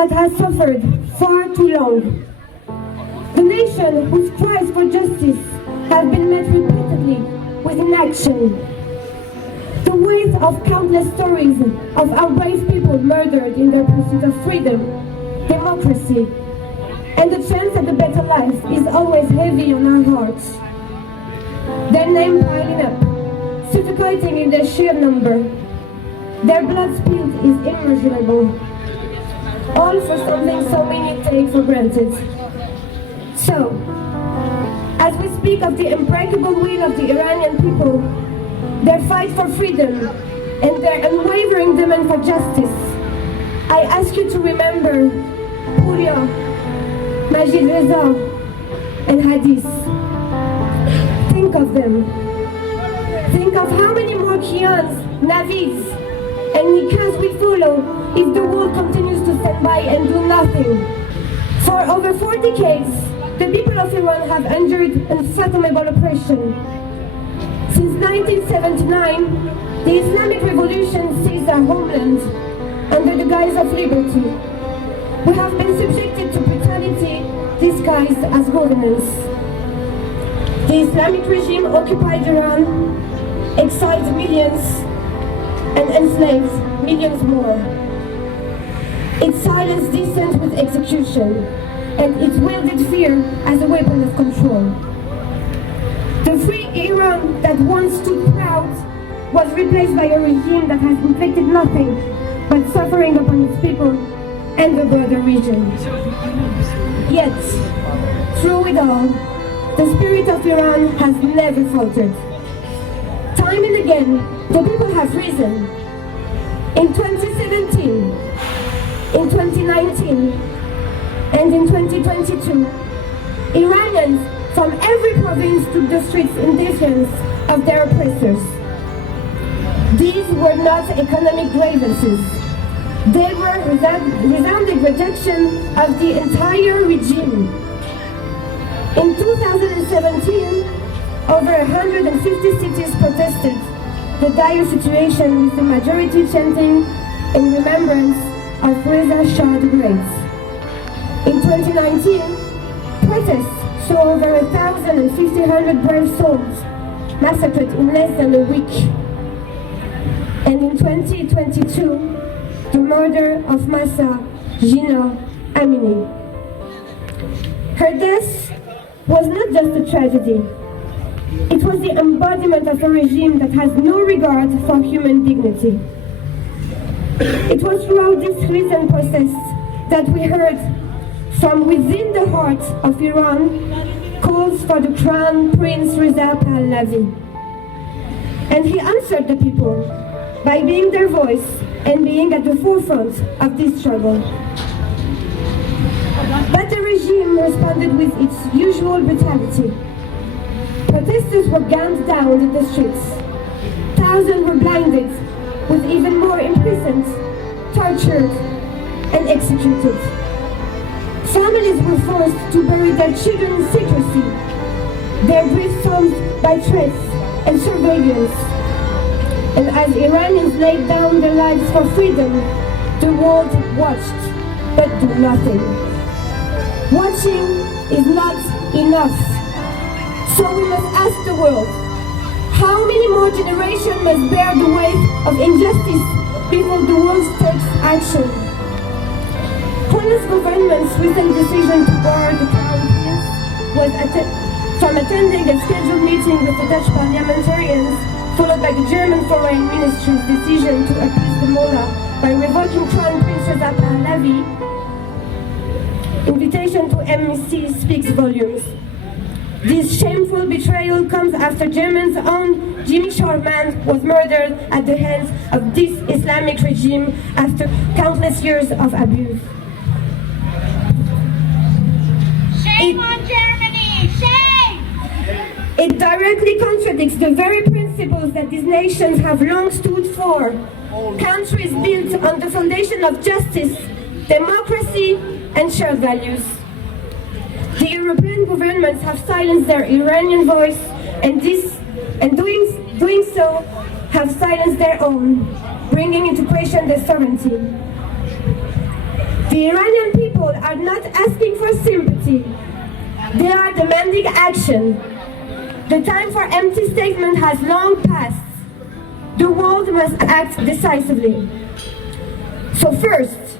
that has suffered far too long. The nation whose cries for justice have been met repeatedly with inaction. The weight of countless stories of our brave people murdered in their pursuit of freedom, democracy, and the chance at a better life is always heavy on our hearts. Their name piling up, suffocating in their sheer number. Their blood spilled is immeasurable. All for something so many take for granted. So, as we speak of the unbreakable will of the Iranian people, their fight for freedom, and their unwavering demand for justice, I ask you to remember Huria, Majid Reza, and Hadith. Think of them. Think of how many more Kians, Navids, and Nikas will follow if the world continues to stand by and do nothing. For over 4 decades, the people of Iran have endured unfathomable oppression. Since 1979, the Islamic Revolution seized our homeland under the guise of liberty. We have been subjected to brutality disguised as governance. The Islamic regime occupied Iran, exiled millions, and enslaved millions more. It silenced dissent with execution, and it wielded fear as a weapon of control. The free Iran that once stood proud was replaced by a regime that has inflicted nothing but suffering upon its people and the broader region. Yet, through it all, the spirit of Iran has never faltered. Time and again, the people have risen. In 2017, in 2019, and in 2022, Iranians from every province took the streets in defense of their oppressors. These were not economic grievances. They were resounding rejection of the entire regime. In 2017, over 150 cities protested the dire situation, with the majority chanting in remembrance of Reza Shah the Great. In 2019, protests saw over 1,500 brave souls massacred in less than a week. And in 2022, the murder of Mahsa Jina Amini. Her death was not just a tragedy. It was the embodiment of a regime that has no regard for human dignity. It was throughout this recent process that we heard from within the heart of Iran calls for the Crown Prince Reza Pahlavi. And he answered the people by being their voice and being at the forefront of this struggle. But the regime responded with its usual brutality. Protesters were gunned down in the streets. Thousands were blinded, with even more imprisoned, tortured, and executed. Families were forced to bury their children in secrecy, their grief solved by threats and surveillance. And as Iranians laid down their lives for freedom, the world watched, but did nothing. Watching is not enough. So we must ask the world, how many more generations must bear the weight of injustice before the world takes action? Polish government's recent decision to bar the Crown Prince from attending a scheduled meeting with the Dutch parliamentarians, followed by the German Foreign Ministry's decision to appease the Mullah by revoking Crown Prince Reza Pahlavi, invitation to MEC speaks volumes. This shameful betrayal comes after Germany's own Jimmy Sharman was murdered at the hands of this Islamic regime after countless years of abuse. Shame on Germany! Shame! It directly contradicts the very principles that these nations have long stood for. Countries built on the foundation of justice, democracy, and shared values. The European governments have silenced their Iranian voice, and doing so have silenced their own, bringing into question their sovereignty. The Iranian people are not asking for sympathy. They are demanding action. The time for empty statement has long passed. The world must act decisively. So first,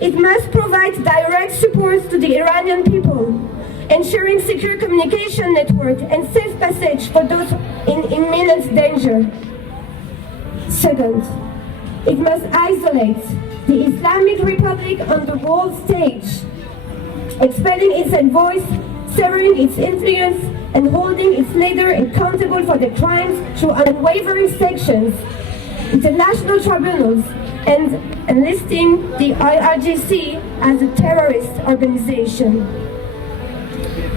it must provide direct support to the Iranian people, ensuring secure communication network and safe passage for those in imminent danger. Second, it must isolate the Islamic Republic on the world stage, expelling its voice, severing its influence, and holding its leader accountable for the crimes through unwavering sanctions, international tribunals, and enlisting the IRGC as a terrorist organization.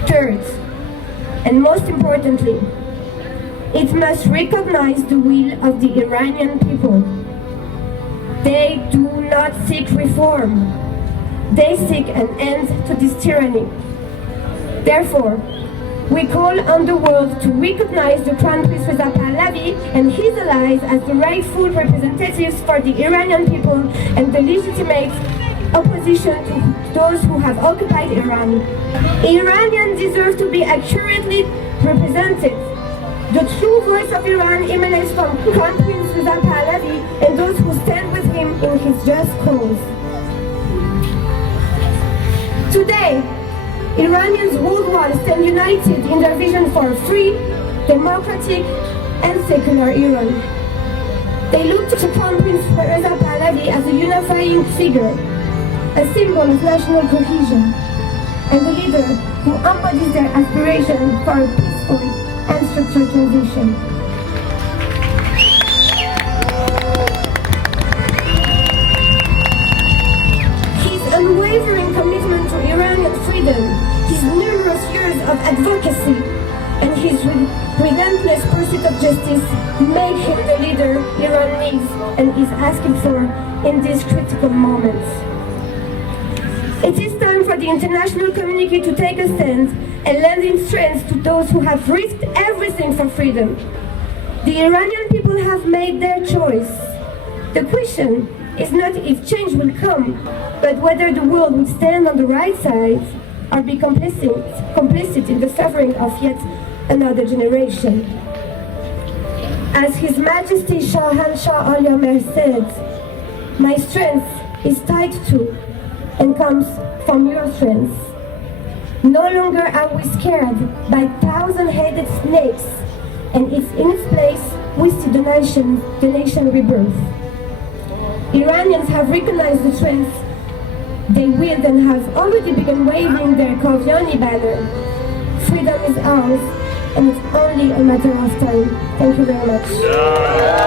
Third, and most importantly, it must recognize the will of the Iranian people. They do not seek reform. They seek an end to this tyranny. Therefore, we call on the world to recognize the Crown Prince Reza Pahlavi and his allies as the rightful representatives for the Iranian people and the legitimate opposition to those who have occupied Iran. Iranians deserve to be accurately represented. The true voice of Iran emanates from Crown Prince Reza Pahlavi and those who stand with him in his just cause. Today, Iranians worldwide stand united in their vision for a free, democratic, and secular Iran. They look to Crown Prince Reza Pahlavi as a unifying figure, a symbol of national cohesion, and a leader who embodies their aspiration for a peaceful and structured transition. His unwavering commitment to Iranian freedom, his numerous years of advocacy, and his relentless pursuit of justice make him the leader Iran needs and is asking for in these critical moments. It is time for the international community to take a stand and lend in strength to those who have risked everything for freedom. The Iranian people have made their choice. The question is not if change will come, but whether the world will stand on the right side or be complicit in the suffering of yet another generation. As His Majesty Shahanshah Al Yamer said, "My strength is tied to and comes from your strength. No longer are we scared by thousand-headed snakes, and in its place we see the nation rebirth." Iranians have recognized the strength they wield and have already begun waving their Kaviani banner. Freedom is ours, and it's only a matter of time. Thank you very much.